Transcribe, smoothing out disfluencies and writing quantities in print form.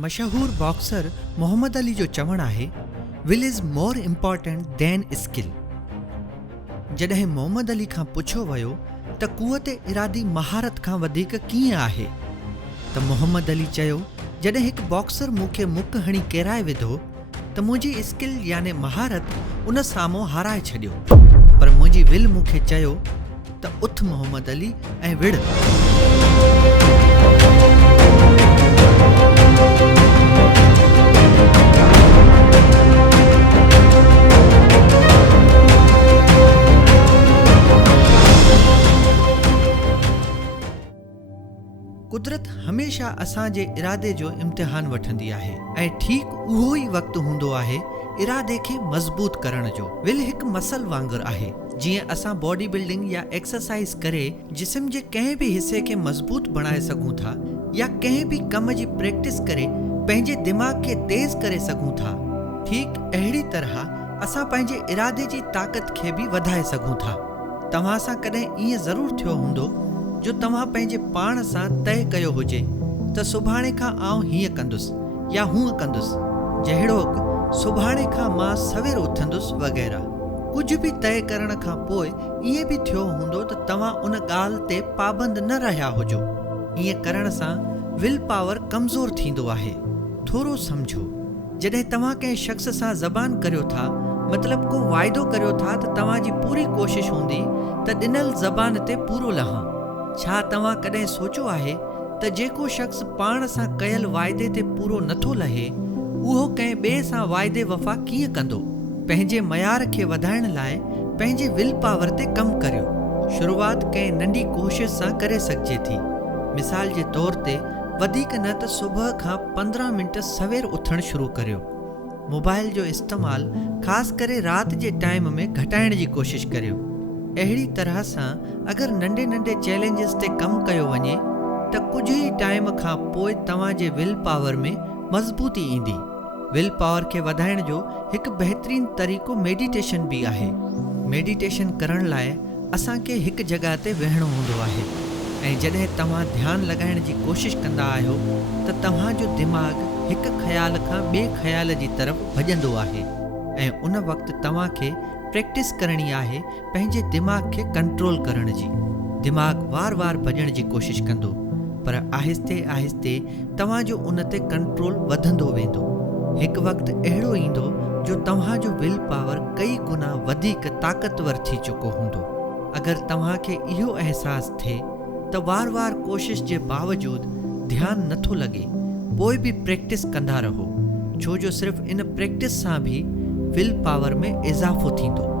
मशहूर बॉक्सर मोहम्मद अली जो चवण आहे, will is more important than skill. जॾहिं मोहम्मद अली खां पुछो वियो त कुवत इरादी महारत खां वधीक कीअं आहे, त मोहम्मद अली चयो, जॾहिं हिकु बॉक्सर मूंखे मुक हणी किराए विधो त मुंहिंजी स्किल याने महारत उन साम्हूं हाराए छॾियो, पर मुंहिंजी विल मूंखे चयो त उथ मोहम्मद अली ऐं विड़। कुदरत हमेशा असांजे इरादे जो इम्तिहान वठंदी आहे ऐं ठीक उहो ई वक़्तु हूंदो आहे इरादे खे मज़बूत करण जो। विल हिकु मसल वांगुरु आहे। जीअं असां बॉडी बिल्डिंग या एक्सरसाइज करे जिस्म जे कंहिं बि हिसे खे मज़बूत बणाए सघूं था या कंहिं बि कम जी प्रैक्टिस करे पंहिंजे दिमाग़ खे तेज़ करे सघूं था, ठीक अहिड़ी तरह असां पंहिंजे इरादे जी ताक़त खे बि वधाए सघूं था। तव्हां सां कॾहिं ईअं ज़रूरु थियो हूंदो जो तव्हां पंहिंजे पाण सां तय कयो हुजे त सुभाणे खां आउं हीअं कंदुसि या हूअं कंदुसि, जहिड़ोकि सुभाणे खां मां सवेर उथंदुसि वग़ैरह। कुझु बि तय करण खां पोइ ईअं बि थियो हूंदो त तव्हां उन ॻाल्हि ते पाबंद न रहिया हुजो। ईअं करण सां विल पावर कमज़ोर थींदो आहे। थोरो सम्झो, जॾहिं तव्हां कंहिं शख़्स सां ज़बान करियो था, मतिलबु को वाइदो करियो था त तव्हांजी पूरी कोशिशि हूंदी त ॾिनल ज़बान ते पूरो लहां। छा तव्हां कॾहिं सोचियो आहे त जेको शख़्स पाण सां कयल वाइदे ते पूरो नथो लहे, उहो कंहिं ॿिए सां वाइदे वफ़ा कीअं कंदो? पंहिंजे मयार खे वधाइण लाइ पंहिंजे विल पावर ते कमु करियो। शुरूआत कंहिं नंढी कोशिश सां करे सघिजे थी। मिसाल जे तौर ते वधीक न त सुबुह खां 15 मिंट सवेर उथणु शुरू करियो। मोबाइल जो इस्तेमालु ख़ासि करे राति जे टाइम में घटाइण जी कोशिशि करियो। अहिड़ी तरह सां अगरि नंढे नंढे चैलेंजिस ते कमु कयो वञे त कुझु ई टाइम खां पोइ तव्हांजे विल पावर में मज़बूती ईंदी। विल पावर खे वधाइण जो हिकु बहितरीनु तरीक़ो मेडिटेशन बि आहे। मेडिटेशन करण लाइ असांखे हिकु जॻह ते वेहणो हूंदो आहे ऐं जॾहिं तव्हां ध्यानु लॻाइण जी कोशिशि कंदा आहियो त तव्हांजो दिमाग़ु हिकु ख़्याल खां ॿिए ख़्याल जी तरफ़ भॼंदो आहे ऐं उन वक़्तु तव्हांखे प्रैक्टिस करणी आहे पंहिंजे दिमाग़ खे कंट्रोल करण जी। दिमाग़ वार वार भॼण जी कोशिशि कंदो, पर आहिस्ते आहिस्ते तव्हांजो उन ते कंट्रोल वधंदो वेंदो। हिकु वक़्तु अहिड़ो ईंदो जो तव्हांजो विल पावर कई गुना वधीक ताक़तवर थी चुको हूंदो। अगरि तव्हांखे इहो अहसासु थिए त वार वार कोशिश जे बावजूदु ध्यानु नथो लॻे, पोइ बि प्रैक्टिस कंदा रहो, छो जो सिर्फ़ु इन प्रैक्टिस सां बि विल पावर में इज़ाफ़ो थींदो।